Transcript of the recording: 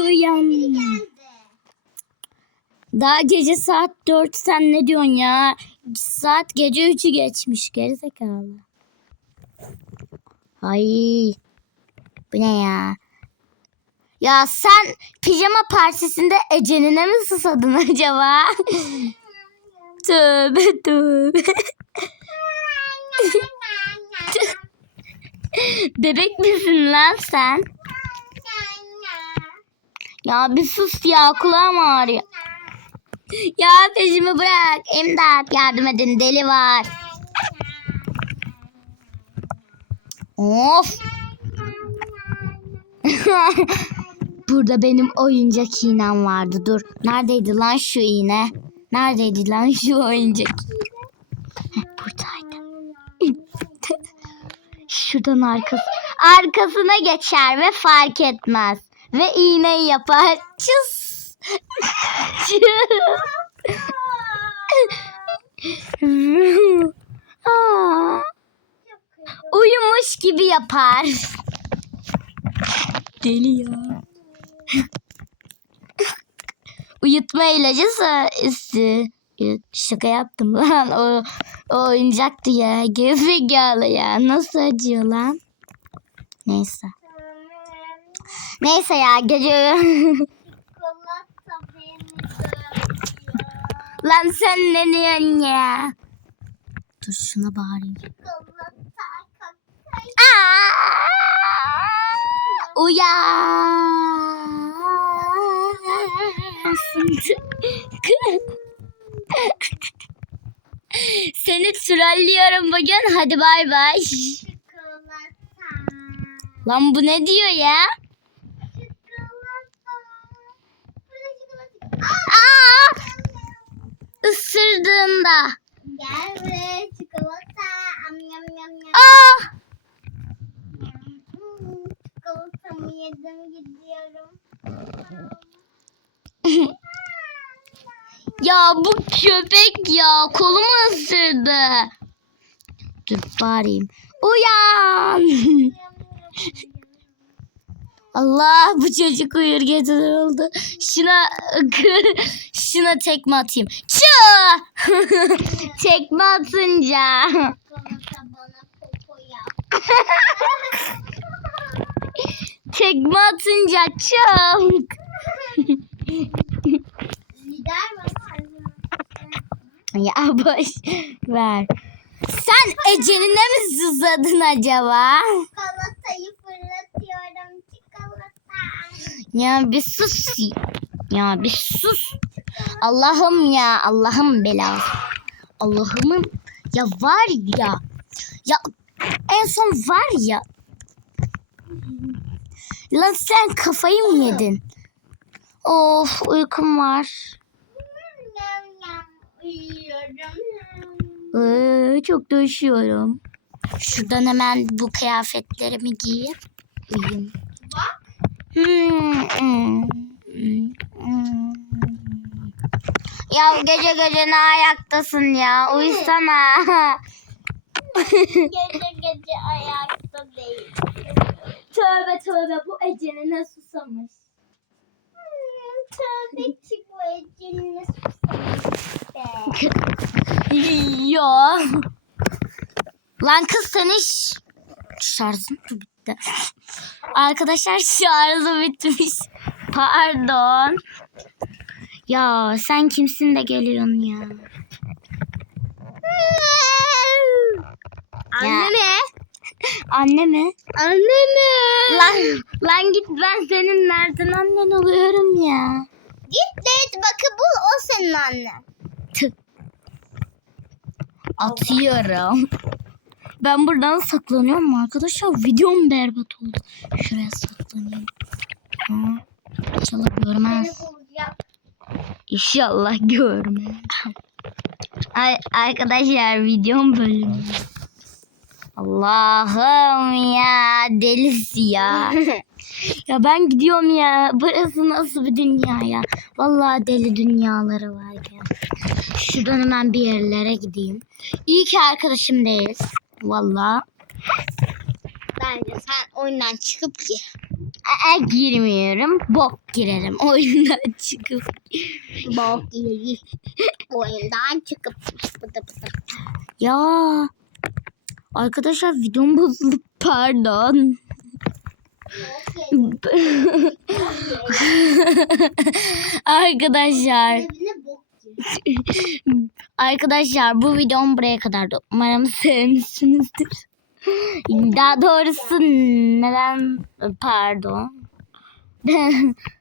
Uyan. Daha gece saat 4 sen ne diyorsun ya? Saat gece 3'ü geçmiş gerizekalı. Ay. Bu ne ya? Ya sen pijama partisinde Ece'nine mi susadın acaba? tövbe tövbe. Bebek misin lan sen? Ya bir sus ya kulağım ağrıyor. Ya peşimi bırak. İmdat yardım edin deli var. Of. Burada benim oyuncak iğnem vardı. Dur. Neredeydi lan şu iğne? Neredeydi lan şu oyuncak iğne? Buradaydı. Şuradan arkası. Arkasına geçer ve fark etmez. Ve iğneyi yapar. Çıs. Uyumuş gibi yapar. Deli ya. Uyutma ilacı üstü. Şaka yaptım lan. O, o oyuncaktı ya. Gerizekalı ya. Nasıl acıyor lan? Neyse. Neyse ya gece... lan sen ne diyorsun ya? Dur şuna bağırayım. Uyansın. Seni trollüyorum bugün. Hadi bay bay. Lan bu ne diyor ya? Aa! Isırdığında. Gel buraya çikolata. Am yam yam yam. Aa! Çikolatamı yedim gidiyorum. Ya bu köpek ya kolumu ısırdı. Dur bağırayım. Uyan. Allah bu çocuk uyur geceler oldu. Şuna şuna tekme atayım. Çı! tekme atınca. Tekme atınca çok. Ya boş ver. Sen Ece'nine mi sızladın acaba? Ya bir sus. Ya bir sus. Allah'ım ya Allah'ım belası. Allah'ımın ya var ya. Ya en son var ya. Lan sen kafayı mı yedin? Of uykum var. Ee, çok da üşüyorum. Şuradan hemen bu kıyafetlerimi giyip uyuyayım. Ya gece gece ne ayaktasın ya? Uyusana. Gece gece ayakta değil. tövbe tövbe bu Ece'ne ne susamış. Hmm, Tövbe ki bu ecinle susamış be. ya. Lan kız senin ş- şarjın mı bitti? Arkadaşlar şarjı bitmiş. Pardon. Ya sen kimsin de geliyorsun ya? Anne mi? Anne mi? Anne mi? Lan, lan git ben senin nereden annen oluyorum ya. Git date bakı bul o senin annen. Tüh. Atıyorum. Ben buradan saklanıyorum arkadaşlar. Videom berbat oldu. Şuraya saklanayım. Ha. İnşallah görmez. İnşallah görmez. Ay, arkadaşlar videom bölümü. Allah'ım ya delisi ya. ya ben gidiyorum ya. Burası nasıl bir dünya ya. Vallahi deli dünyaları var ya. Şuradan hemen bir yerlere gideyim. İyi ki arkadaşım değil. Vallahi. Bence sen oyundan çıkıp gir. Aa, girmiyorum. Bok girerim. Oyundan çıkıp. Bok iyi. Oyundan çıkıp pıtı pıtı. Ya. Arkadaşlar videom bozuldu. Pardon. Arkadaşlar. Arkadaşlar bu videom buraya kadardı. Umarım sevmişsinizdir. Daha doğrusu neden pardon.